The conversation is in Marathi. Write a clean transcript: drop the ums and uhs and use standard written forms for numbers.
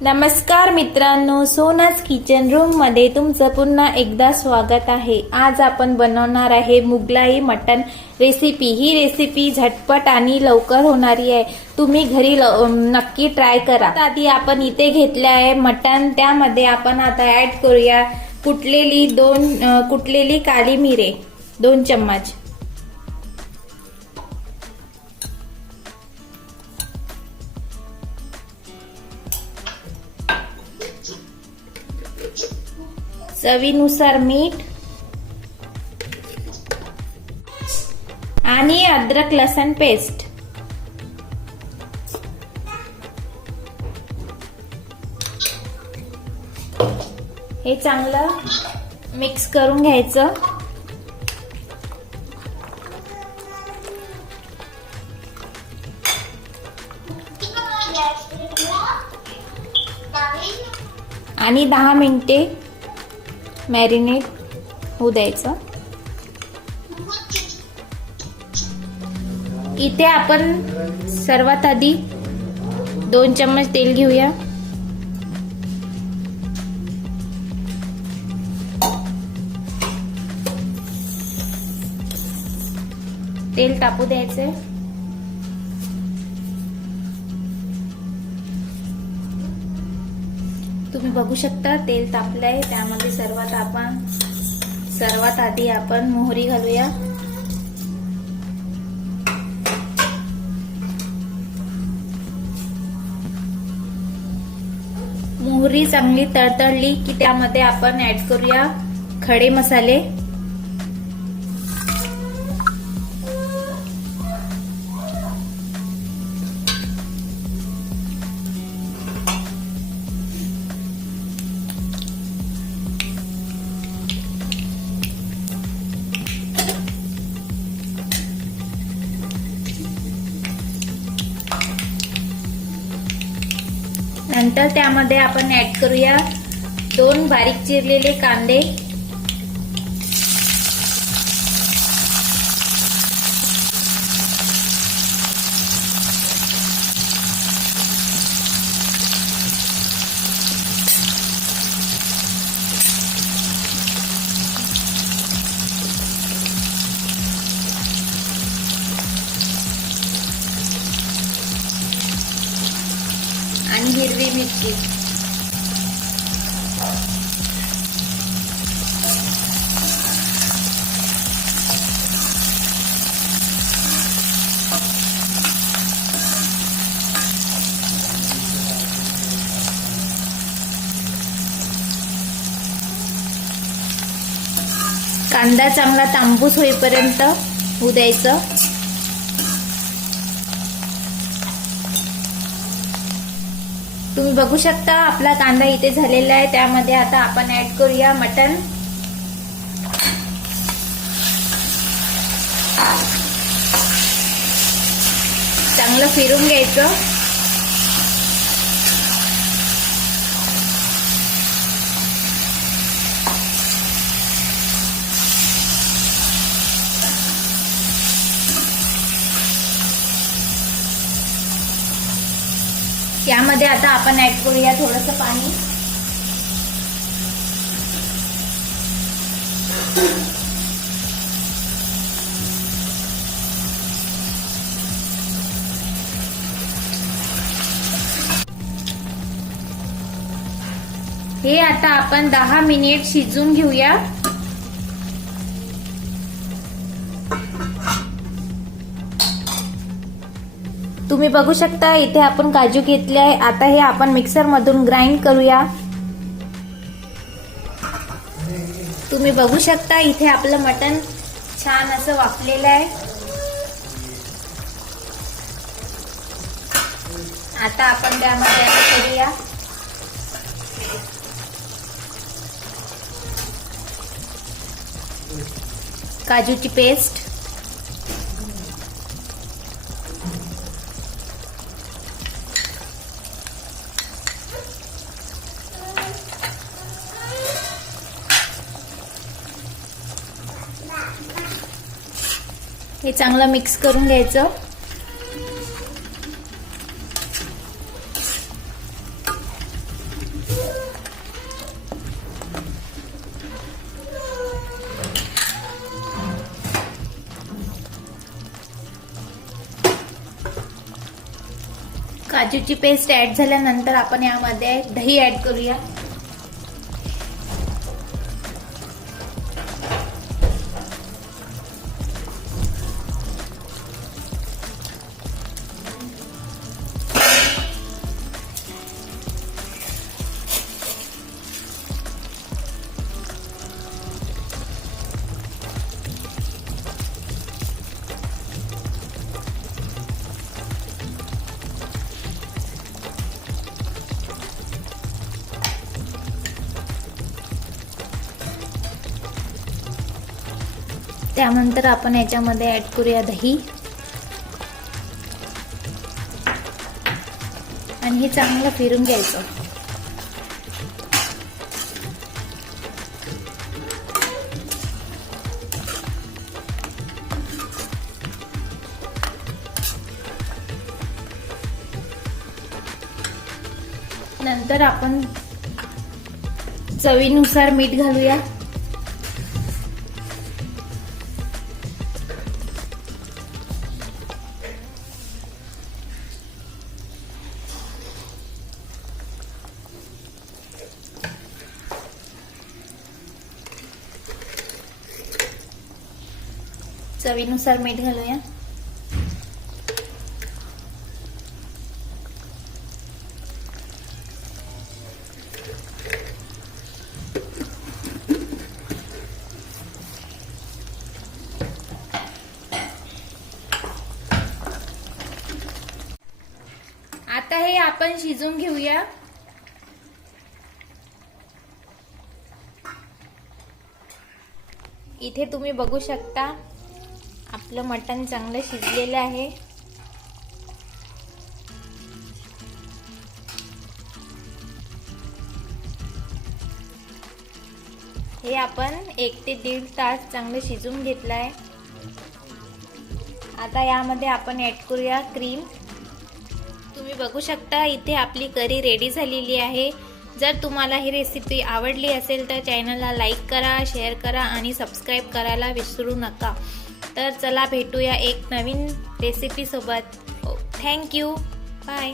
नमस्कार मित्रांनो, सोनाज किचन रूम मध्ये तुमचं पुन्हा एकदा स्वागत आहे। आज आपण बनवणार आहे मुगलाई मटन रेसिपी। ही रेसिपी झटपट आणि लवकर होणारी आहे। तुम्ही घरी नक्की ट्राय करा। आधी आपण इथे घेतले आहे मटन, त्यामध्ये आपण आता ऍड करूया कुटलेली काली मिरे 2 चम्मच, चवीनुसार मीठ आणि अद्रक लसण पेस्ट। हे चांगलं मिक्स करून घ्यायचं। आणि 10 मिनिटे मॅरिनेट होऊ द्यायचं। इथे आपण सर्वात आधी 2 चम्मच तेल घेऊया। तेल तापू द्यायचे। तुम्ही बघू शकता तेल तापलंय। त्यामध्ये सर्वात आधी आपण मोहरी घालूया। मोहरी चांगली तळतळली की त्यामध्ये आपण ऍड करूया खडे मसाले। नंतर त्यामध्ये आपण ऍड करूया 2 बारीक चिरलेले कांदे, आणि हिरवी मिरची। कांदा चांगला तांबूस होईपर्यंत होऊ द्यायचं। तुम्ही बघू शकता आपला कांदा इथे झालेला आहे। त्यामध्ये आता आपण ऍड करूया मटन। चांगलं फिरून घ्यायचं। यामध्ये आता आपण ऍड करूया थोडंसं पाणी। हे आता आपण 10 मिनिट शिजवून घेऊया। तुम्ही बघू शकता इथे आपण काजू घेतले आहे। आता हे आपण मिक्सर मधून ग्राइंड करूया। तुम्ही बघू शकता इथे आपलं मटण छान असं वाफलेलं आहे। आता आपण त्यामध्ये ऍड करूया काजूची पेस्ट, हे चांगलं मिक्स करून घ्यायचं। काजूची पेस्ट ऍड झाल्यानंतर आपण यामध्ये दही ऍड करूया. त्यानंतर आपण याच्यामध्ये ऍड करूया दही आणि हे चांगलं फिरून घ्यायचं. नंतर आपण चवीनुसार मीठ घालूया. चवीनुसार मीठ घालूया. आता हे आपण शिजवून घेऊया. इथे तुम्ही बघू शकता आपलं मटण चांगलं शिजलेलं आहे. हे आपण 1 ते 1.5 तास चांगलं शिजवून घेतलं आहे. आता यामध्ये आपण ऍड करूया क्रीम. तुम्ही बघू शकता इथे आपली करी रेडी झालेली आहे. जर तुम्हाला ही रेसिपी आवडली असेल तर चॅनलला लाईक करा, शेअर करा आणि सबस्क्राईब करायला विसरू नका. तर चला भेटूया एक नवीन रेसिपी सोबत. Thank you. बाय.